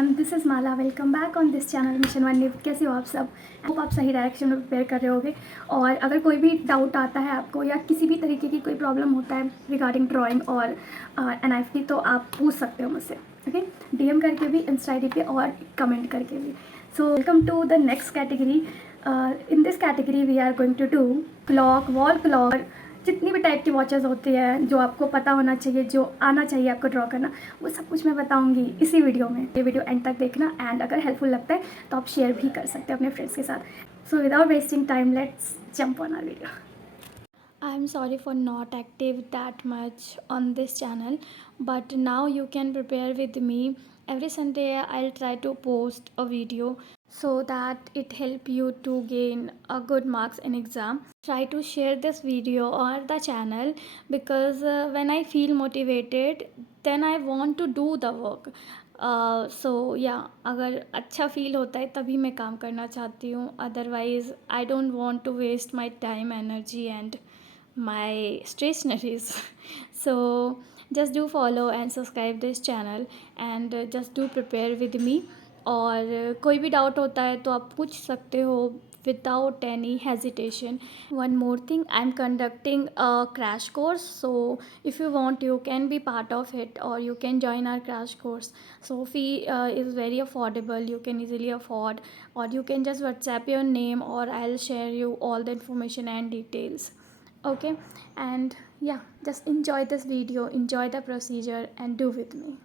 Everyone, this is Mala. Welcome back on this channel mission one NIFT. कैसे हो आप सब? होप आप सही डायरेक्शन में प्रिपेयर कर रहे होगे। और अगर कोई भी डाउट आता है आपको या किसी भी तरीके की कोई प्रॉब्लम होता है रिगार्डिंग ड्राइंग और एनआईएफटी, तो आप पूछ सकते हो मुझसे, ओके? डीएम करके भी, इंस्टा आईडी पे, और कमेंट करके भी। So welcome to the next category. In this category we are going to do clock, wall clock, जितनी भी टाइप की वॉचेस होती है जो आपको पता होना चाहिए, जो आना चाहिए आपको ड्रॉ करना, वो सब कुछ मैं बताऊंगी इसी वीडियो में। ये वीडियो एंड तक देखना, एंड अगर हेल्पफुल लगता है तो आप शेयर भी कर सकते हैं अपने फ्रेंड्स के साथ। So without wasting time, let's jump on our video. I am sorry for not active that much on this channel, but now you can prepare with me. Every Sunday I'll try to post a video so that it help you to gain a good marks in exam. Try to share this video or the channel because when I feel motivated, then I want to do the work. सो या अगर अच्छा फील होता है तभी मैं काम करना चाहती हूँ, otherwise I don't want to waste my time, energy and my stationaries. So just do follow and subscribe this channel, and just do prepare with me. और कोई भी डाउट होता है तो आप पूछ सकते हो without any hesitation. One more thing, I'm conducting a crash course, so if you want you can be part of it, or you can join our crash course. So fee is very affordable, you can easily afford, or you can just WhatsApp your name, or I'll share you all the information and details. Okay, and yeah, just enjoy this video, enjoy the procedure, and do with me.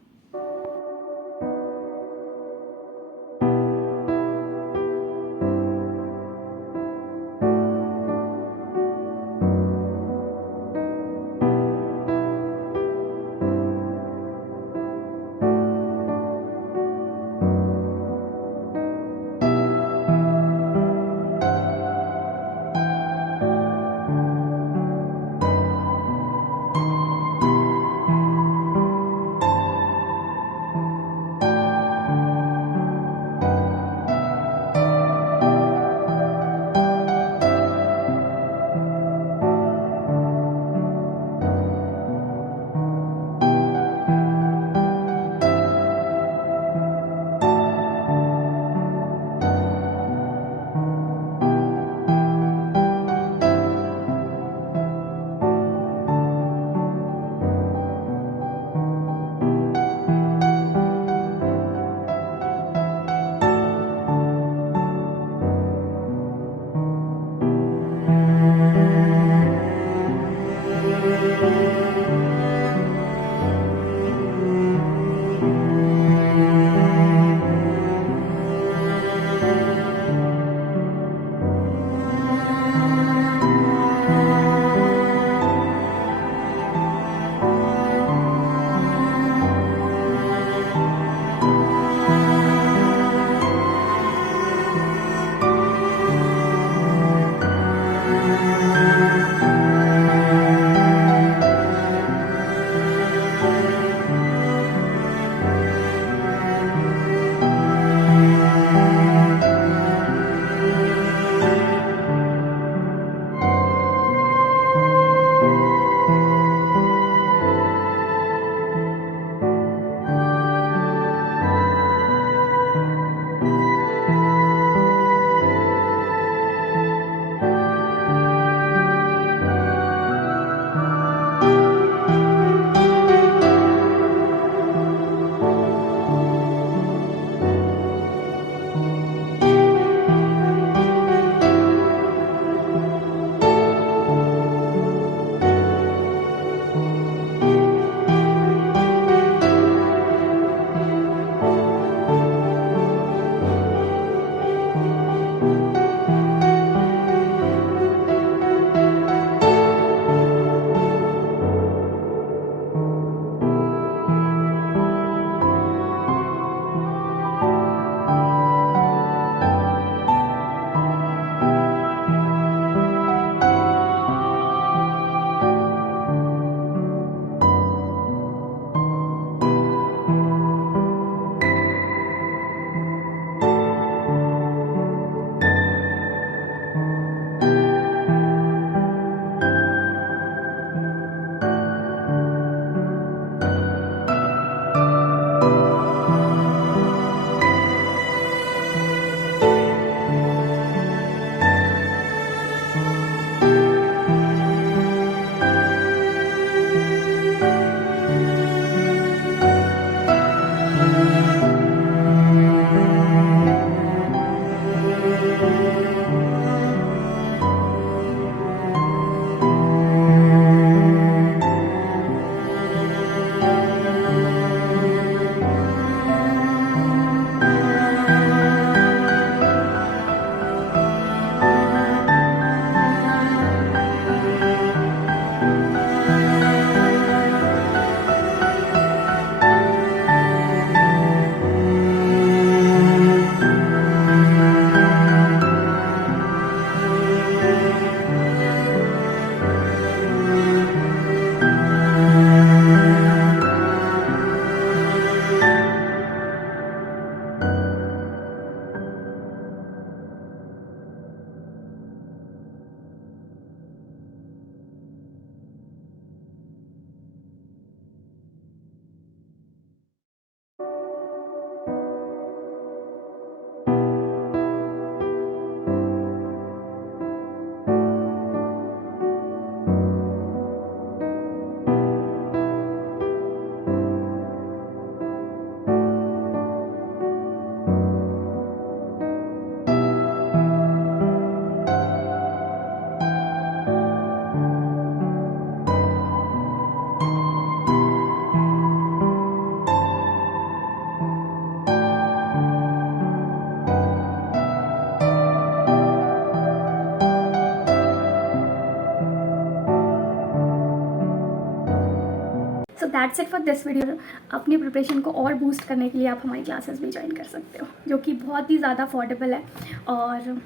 That's it for this video. अपनी प्रिपरेशन को और बूस्ट करने के लिए आप हमारी क्लासेस भी ज्वाइन कर सकते हो, जो कि बहुत ही ज़्यादा अफोर्डेबल है और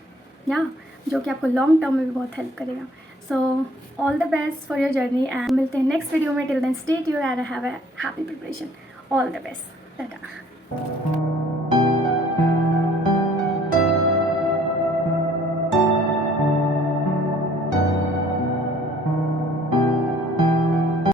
जो कि आपको लॉन्ग टर्म में भी बहुत हेल्प करेगा। So all the best for your journey and मिलते हैं नेक्स्ट वीडियो में। Till then stay tuned and have a happy preparation. All the best, Tata.